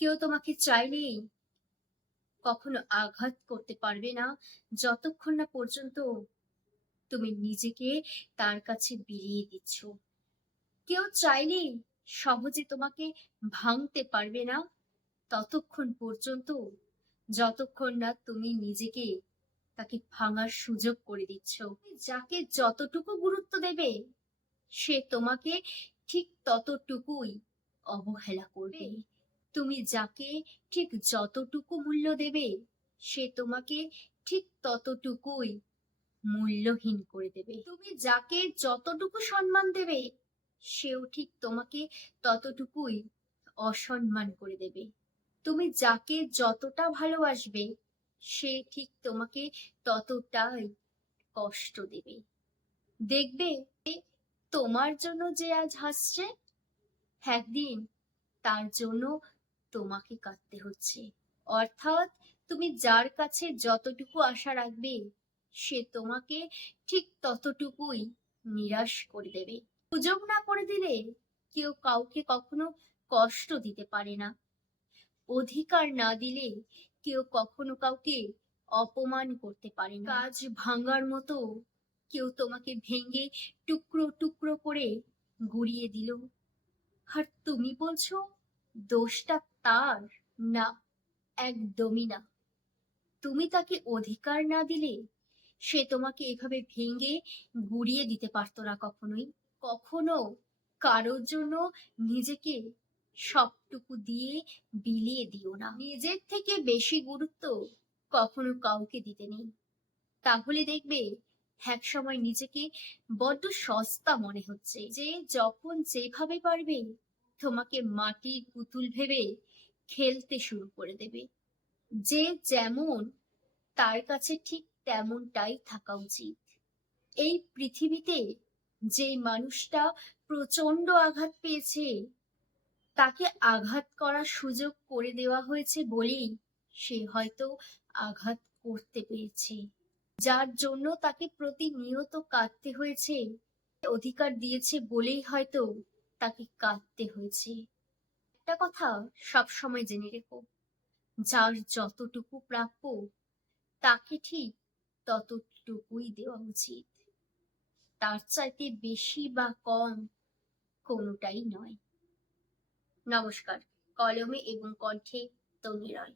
কেউ তোমাকে চাইলেই কখনো আঘাত করতে পারবে না, যতক্ষণ না পর্যন্ত তুমি নিজেকে তার কাছে বিলিয়ে দিচ্ছ। কেউ চাইলেই সহজে তোমাকে ভাঙতে পারবে না, ততক্ষণ পর্যন্ত যতক্ষণ না তুমি নিজেকে তাকে ভাঙার সুযোগ করে দিচ্ছ। যাকে যতটুকু গুরুত্ব দেবে, সে তোমাকে ঠিক ততটুকুই অবহেলা করবে। তুমি যাকে ঠিক যতটুকু মূল্য দেবে, সে তোমাকে ঠিক ততটুকুই মূল্যহীন করে দেবে। তুমি যাকে যতটুকু সম্মান দেবে, সেও ঠিক তোমাকে ততটুকুই অসম্মান করে দেবে। তুমি যাকে যতটা ভালোবাসবে, সে ঠিক তোমাকে ততটাই কষ্ট দেবে। দেখবে, তোমার জন্য যে আজ হাসছে, একদিন তার জন্য তোমাকে কাঁদতে হচ্ছে। অর্থাৎ তুমি যার কাছে যতটুকু আশা রাখবে, সে তোমাকে ঠিক ততটুকুই নিরাশ করে দেবে। সুযোগ না করে দিলে কেউ কাউকে কখনো কষ্ট দিতে পারে না। অধিকার না দিলে কেউ কখনো কাউকে অপমান করতে পারে না। কাজ ভাঙার মতো কেউ তোমাকে ভেঙে টুকরো টুকরো করে গুড়িয়ে দিল, আর তুমি বলছো দোষটা তার? না, একদমই না। তুমি তাকে অধিকার না দিলে সে তোমাকে এভাবে ভেঙে গুড়িয়ে দিতে পারতো না কখনোই। কখনো কারোর জন্য নিজেকে সবটুকু দিয়ে বিলিয়ে দিও না। নিজের থেকে বেশি গুরুত্ব কখনো কাউকে দিতে নেই। তাহলে দেখবে এক সময় নিজেকে বড্ড সস্তা মনে হচ্ছে। যে যখন যেভাবে পারবে তোমাকে মাটির পুতুল ভেবে খেলতে শুরু করে দেবে। যে যেমন, তার কাছে ঠিক তেমনটাই থাকা উচিত। এই পৃথিবীতে যে মানুষটা প্রচন্ড আঘাত পেয়েছে, তাকে আঘাত করার সুযোগ করে দেওয়া হয়েছে বলেই সে হয়তো আঘাত করতে পেরেছে। যার জন্য তাকে প্রতিনিয়ত কাঁদতে হয়েছে, অধিকার দিয়েছে বলেই হয়তো তাকে কাঁদতে হয়েছে। একটা কথা সব সময় জেনে রেখো, যার যতটুকু প্রাপ্য তাকে ঠিক ততটুকুই দেওয়া উচিত। তার চাইতে বেশি বা কম কোনোটাই নয়। নমস্কার। কলমে এবং কণ্ঠে তনি রয়।